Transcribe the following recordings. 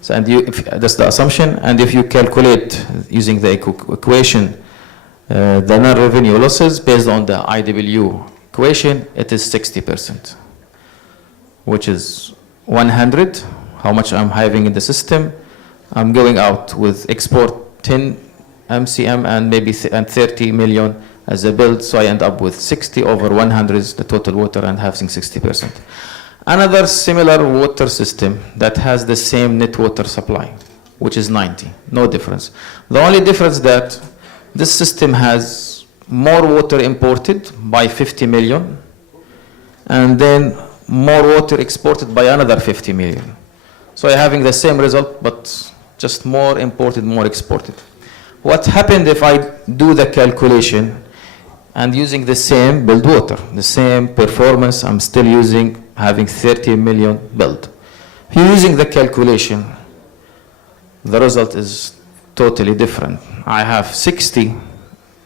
So, and that's the assumption. And if you calculate using the equation the non-revenue losses based on the IW equation, it is 60%, which is 100, how much I'm having in the system. I'm going out with export 10 MCM and maybe 30 million as a build, so I end up with 60 over 100 is the total water and having 60%. Another similar water system that has the same net water supply, which is 90, no difference. The only difference that this system has more water imported by 50 million and then more water exported by another 50 million. So you're having the same result, but just more imported, more exported. What happened if I do the calculation and using the same build water, the same performance, I'm still having 30 million build. Using the calculation, the result is totally different. I have 60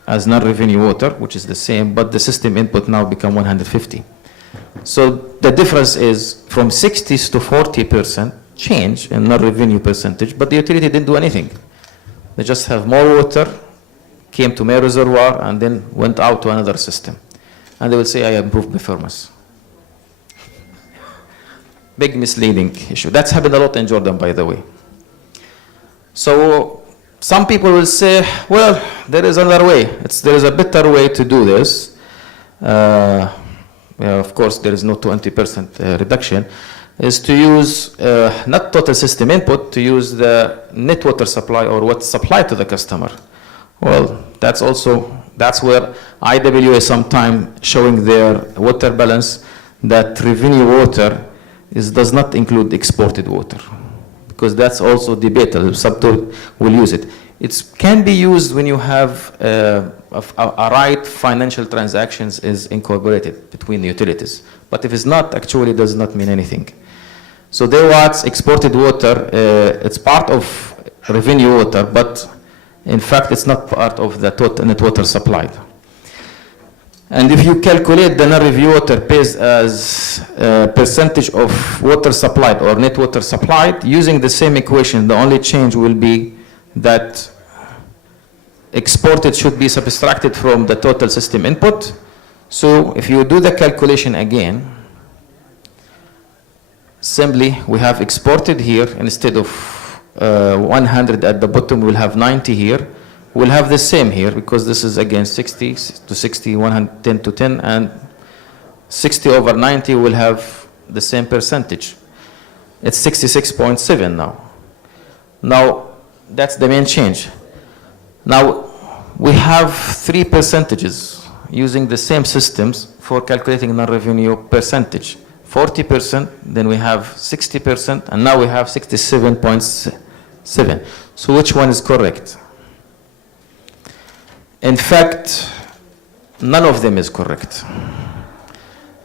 as non-revenue water, which is the same, but the system input now become 150. So the difference is from 60 to 40% change in non-revenue percentage, but the utility didn't do anything. They just have more water, came to my reservoir, and then went out to another system. And they will say, I improved performance. Big misleading issue. That's happened a lot in Jordan, by the way. So some people will say, well, there is another way. There is a better way to do this. Of course, there is no 20% reduction. Is to use not total system input, to use the net water supply or what's supplied to the customer. Well, that's where IW is sometimes showing their water balance that revenue water does not include exported water, because that's also debatable. Subtotal will use it. It can be used when you have a right financial transactions is incorporated between the utilities. But if it's not, actually it does not mean anything. So there was exported water, it's part of revenue water, but in fact it's not part of the total net water supplied. And if you calculate the non-revenue water based as percentage of water supplied or net water supplied, using the same equation, the only change will be that exported should be subtracted from the total system input. So if you do the calculation again, simply we have exported here instead of 100 at the bottom, we'll have 90 here. We'll have the same here because this is again 60 to 60, 110 to 10, and 60 over 90 will have the same percentage. It's 66.7 now. Now, that's the main change. Now, we have 3 percentages using the same systems for calculating non-revenue percentage. 40%, then we have 60%, and now we have 67.7. So which one is correct? In fact, none of them is correct.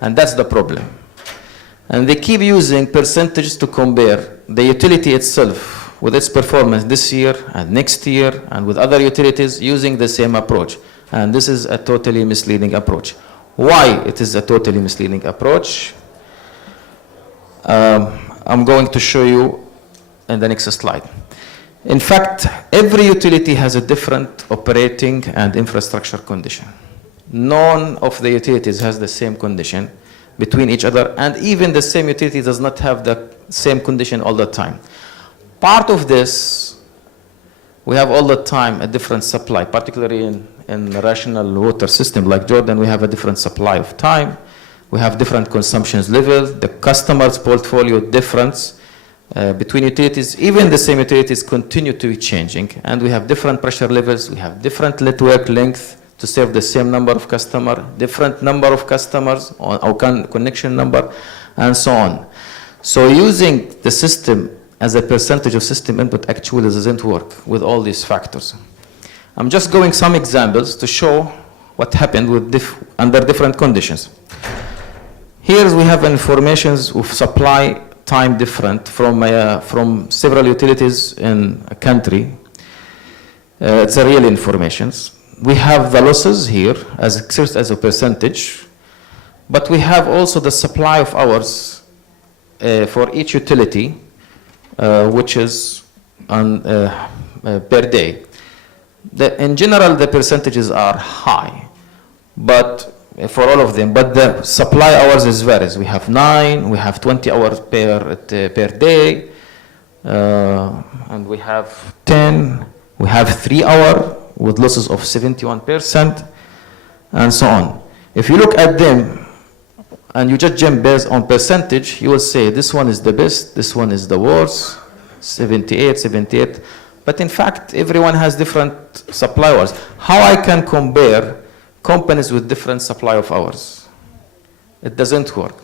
And that's the problem. And they keep using percentages to compare the utility itself with its performance this year and next year and with other utilities using the same approach. And this is a totally misleading approach. Why it is a totally misleading approach? I'm going to show you in the next slide. In fact, every utility has a different operating and infrastructure condition. None of the utilities has the same condition between each other, and even the same utility does not have the same condition all the time. Part of this, we have all the time a different supply, particularly in a rational water system like Jordan, we have a different supply of time. We have different consumptions level, the customer's portfolio difference between utilities. Even the same utilities continue to be changing, and we have different pressure levels, we have different network length to serve the same number of customers, different number of customers, or connection number, and so on. So using the system as a percentage of system input actually doesn't work with all these factors. I'm just going some examples to show what happened with under different conditions. Here we have informations of supply time different from several utilities in a country. It's a real information. We have the losses here as expressed as a percentage, but we have also the supply of hours for each utility which is on, per day. In general, the percentages are high, but for all of them, but the supply hours is varies. We have 9, we have 20 hours per day, and we have 10, we have 3 hours with losses of 71%, and so on. If you look at them, and you just jump based on percentage, you will say this one is the best, this one is the worst, 78, 78. But in fact, everyone has different supply hours. How I can compare companies with different supply of hours? It doesn't work.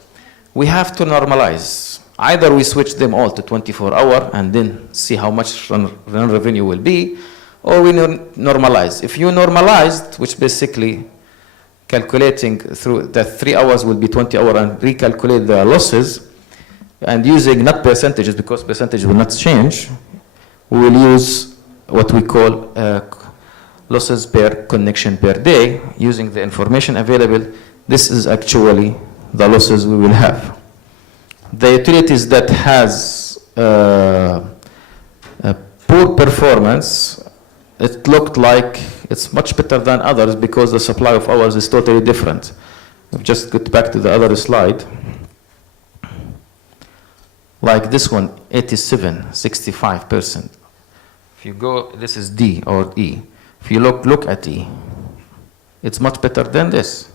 We have to normalize. Either we switch them all to 24-hour and then see how much run revenue will be, or we normalize. If you normalized, which basically calculating through the 3 hours will be 20 hours and recalculate the losses, and using not percentages because percentage will not change, we will use what we call losses per connection per day. Using the information available, this is actually the losses we will have. The utilities that has poor performance, it looked like it's much better than others because the supply of hours is totally different. I've just got back to the other slide. Like this one, 87, 65%. If you go, this is D or E. If you look at E, it's much better than this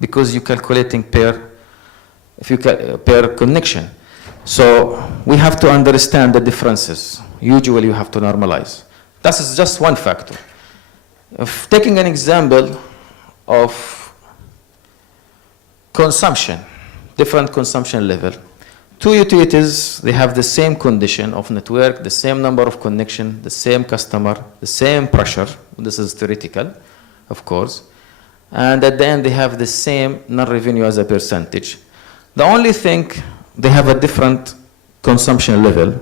because you're calculating per connection. So we have to understand the differences. Usually you have to normalize. That is just one factor. If taking an example of consumption, different consumption level. Two utilities, they have the same condition of network, the same number of connection, the same customer, the same pressure. This is theoretical, of course. And at the end, they have the same non-revenue as a percentage. The only thing, they have a different consumption level.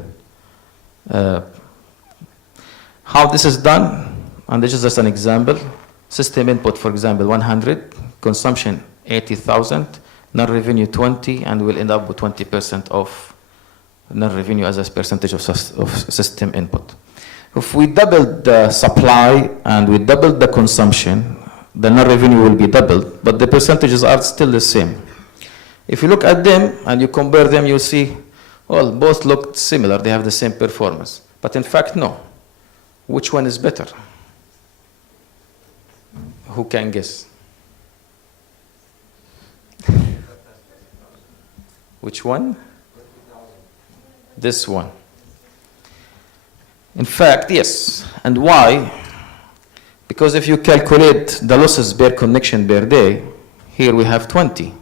How this is done, and this is just an example. System input, for example, 100, consumption 80,000, non-revenue 20, and we'll end up with 20% of non-revenue as a percentage of system input. If we double the supply and we double the consumption, the non-revenue will be doubled, but the percentages are still the same. If you look at them and you compare them, you'll see, well, both look similar. They have the same performance. But in fact, no. Which one is better? Who can guess? Which one? This one. In fact, yes. And why? Because if you calculate the losses per connection per day, here we have 20.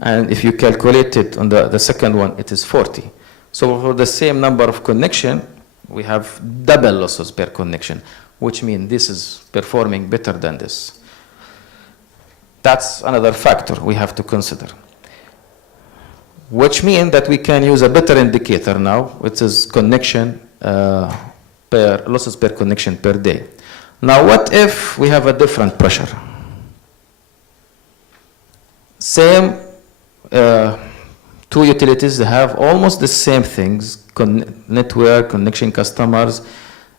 And if you calculate it on the second one, it is 40. So for the same number of connection, we have double losses per connection, which means this is performing better than this. That's another factor we have to consider. Which means that we can use a better indicator now, which is connection losses per connection per day. Now, what if we have a different pressure? Same two utilities, they have almost the same things, network, connection customers,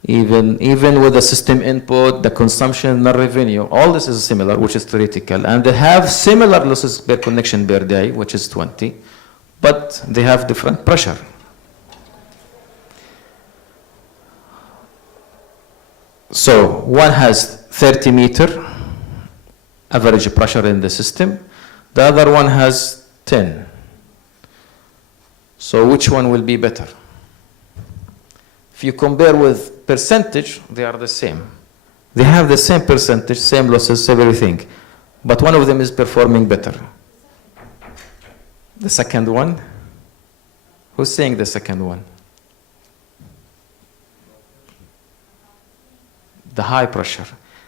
even with the system input, the consumption, the revenue, all this is similar, which is theoretical, and they have similar losses per connection per day, which is 20, but they have different pressure. So one has 30 meter average pressure in the system, the other one has 10. So which one will be better? If you compare with percentage, they are the same. They have the same percentage, same losses, everything. But one of them is performing better. The second one? Who's saying the second one? The high pressure.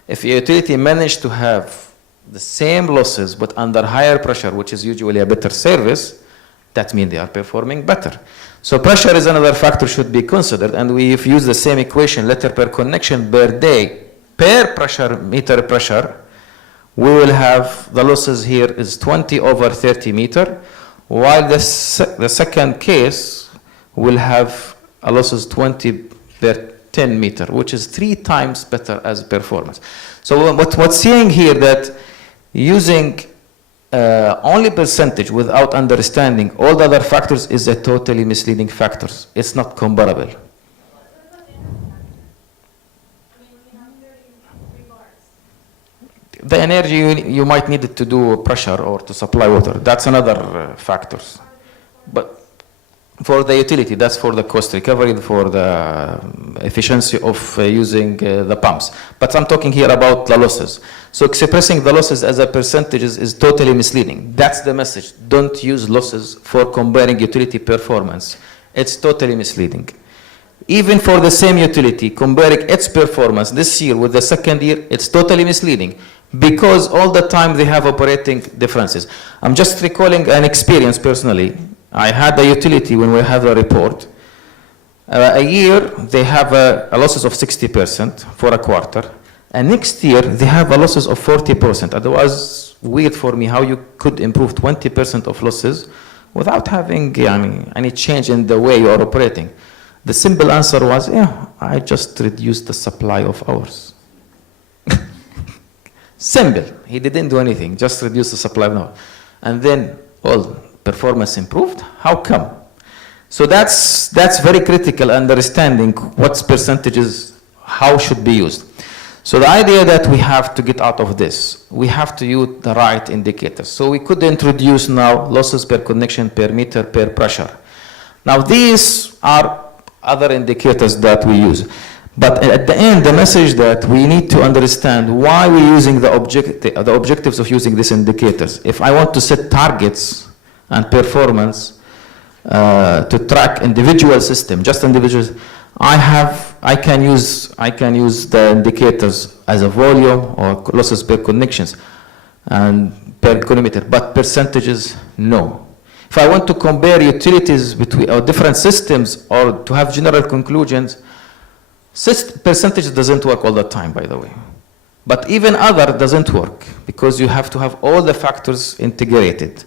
If a utility managed to have the same losses but under higher pressure, which is usually a better service, that means they are performing better. So pressure is another factor should be considered, and we've used the same equation, liter per connection per day per pressure, meter pressure. We will have the losses here is 20 over 30 meter, while the second case will have a losses 20 per 10 meter, which is 3 times better as performance. So what's saying here that using only percentage without understanding all the other factors is a totally misleading factors. It's not comparable. The energy you might need it to do pressure or to supply water. That's another factors. But for the utility, that's for the cost recovery, for the efficiency of using the pumps. But I'm talking here about the losses. So expressing the losses as a percentage is totally misleading. That's the message. Don't use losses for comparing utility performance. It's totally misleading. Even for the same utility, comparing its performance this year with the second year, it's totally misleading because all the time they have operating differences. I'm just recalling an experience personally. I had a utility when we have a report. A year, they have a losses of 60% for a quarter. And next year, they have a losses of 40%. It was weird for me how you could improve 20% of losses without having any change in the way you are operating. The simple answer was, yeah, I just reduced the supply of hours. Simple. He didn't do anything, just reduce the supply of hours. And then all performance improved. How come? So that's very critical, understanding what percentages, how should be used. So the idea that we have to get out of this, we have to use the right indicators. So we could introduce now losses per connection, per meter, per pressure. Now these are other indicators that we use. But at the end, the message that we need to understand why we're using the objectives of using these indicators. If I want to set targets and performance to track individual system, just individuals, I can use the indicators as a volume or losses per connections and per kilometer, but percentages, no. If I want to compare utilities between or different systems or to have general conclusions, percentage doesn't work all the time, by the way. But even other doesn't work because you have to have all the factors integrated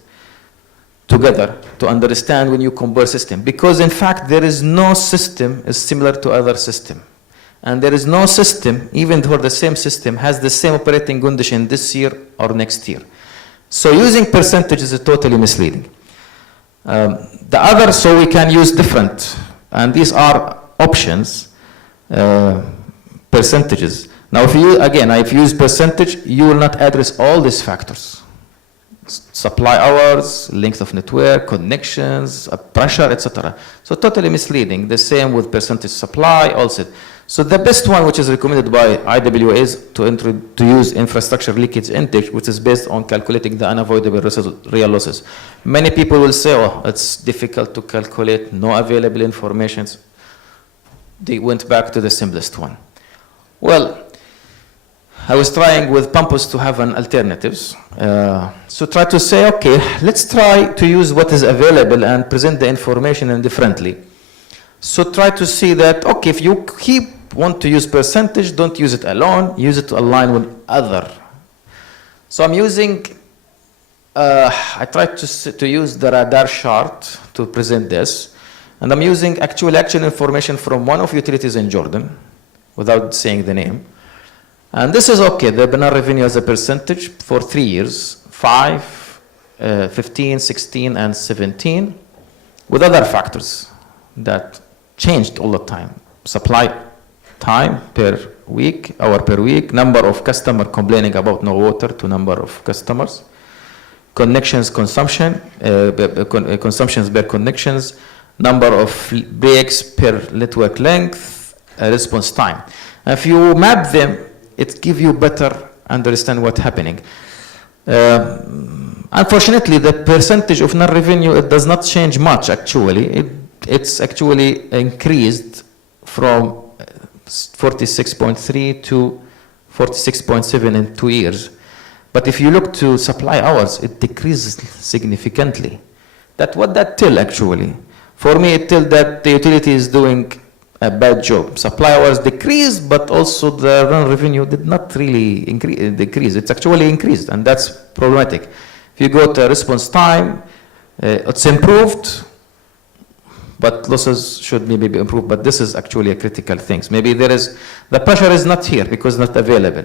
together to understand when you compare system. Because in fact, there is no system is similar to other system. And there is no system, even for the same system, has the same operating condition this year or next year. So using percentages is totally misleading. The other, so we can use different, and these are options, percentages. Now, if you use percentage, you will not address all these factors. Supply hours, length of network, connections, pressure, etc. So totally misleading. The same with percentage supply also. So the best one, which is recommended by IWA, is to use infrastructure leakage index, which is based on calculating the unavoidable real losses. Many people will say, oh, it's difficult to calculate, no available information. They went back to the simplest one. Well, I was trying with Pampus to have an alternatives. So try to say, okay, let's try to use what is available and present the information indifferently. So try to see that, okay, if you want to use percentage, don't use it alone, use it to align with other. So I'm using, I tried to use the radar chart to present this. And I'm using actual information from one of utilities in Jordan, without saying the name. And this is okay, the Benin revenue as a percentage for 3 years, 5, 15, 16, and 17, with other factors that changed all the time. Supply time per week, hour per week, number of customers complaining about no water to number of customers, connections consumption, consumptions per connections, number of breaks per network length, response time. If you map them, it gives you better understand what's happening. Unfortunately, the percentage of non-revenue, it does not change much actually. It's actually increased from 46.3 to 46.7 in 2 years. But if you look to supply hours, it decreases significantly. What that tell actually? For me, it tells that the utility is doing a bad job. Supply hours decreased, but also the revenue did not really decrease. It's actually increased, and that's problematic. If you go to response time, it's improved, but losses should maybe be improved, but this is actually a critical thing. Maybe the pressure is not here because not available.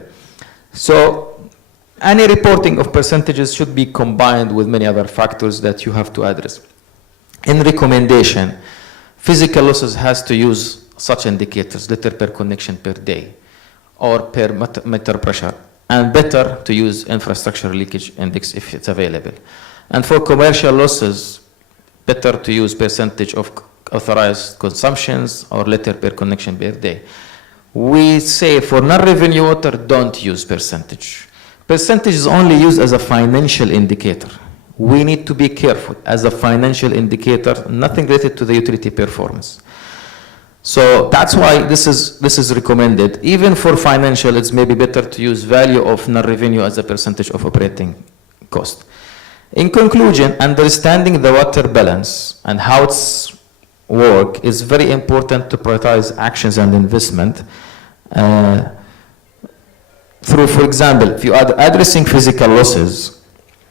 So any reporting of percentages should be combined with many other factors that you have to address. In recommendation, physical losses has to use such indicators, liter per connection per day, or per meter pressure, and better to use infrastructure leakage index if it's available. And for commercial losses, better to use percentage of authorized consumptions or liter per connection per day. We say for non-revenue water, don't use percentage. Percentage is only used as a financial indicator. We need to be careful as a financial indicator, nothing related to the utility performance. So that's why this is recommended. Even for financial, it's maybe better to use value of non-revenue as a percentage of operating cost. In conclusion, understanding the water balance and how it's work is very important to prioritize actions and investment. Through, for example, if you are addressing physical losses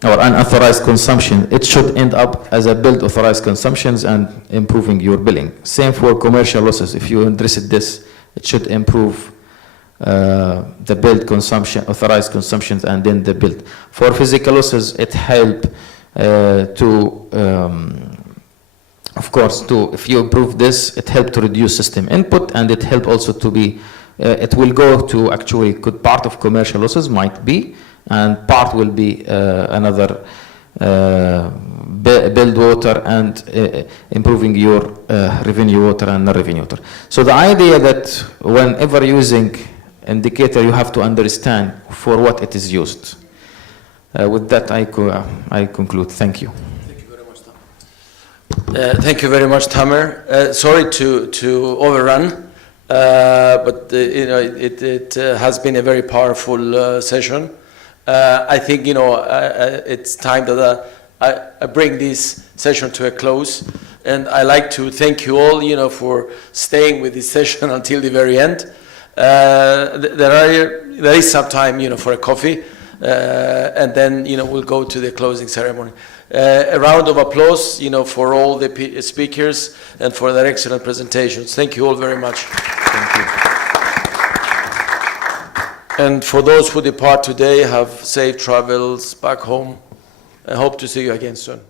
or unauthorized consumption, it should end up as a billed authorized consumptions and improving your billing. Same for commercial losses. If you address this, it should improve the billed consumption, authorized consumptions, and then the billed. For physical losses, it help of course, if you improve this, it help to reduce system input, and it help also to be, it will go to actually, good part of commercial losses might be, and part will be another billed water and improving your revenue water and non-revenue water. So the idea that whenever using indicator, you have to understand for what it is used. With that, I conclude. Thank you. Thank you very much, Tamer. Thank you very much, Tamer. Sorry to overrun, but it has been a very powerful session. I think it's time that I bring this session to a close, and I like to thank you all, for staying with this session until the very end. There is some time, for a coffee, and then we'll go to the closing ceremony. A round of applause, for all the speakers and for their excellent presentations. Thank you all very much. Thank you. And for those who depart today, have safe travels back home. I hope to see you again soon.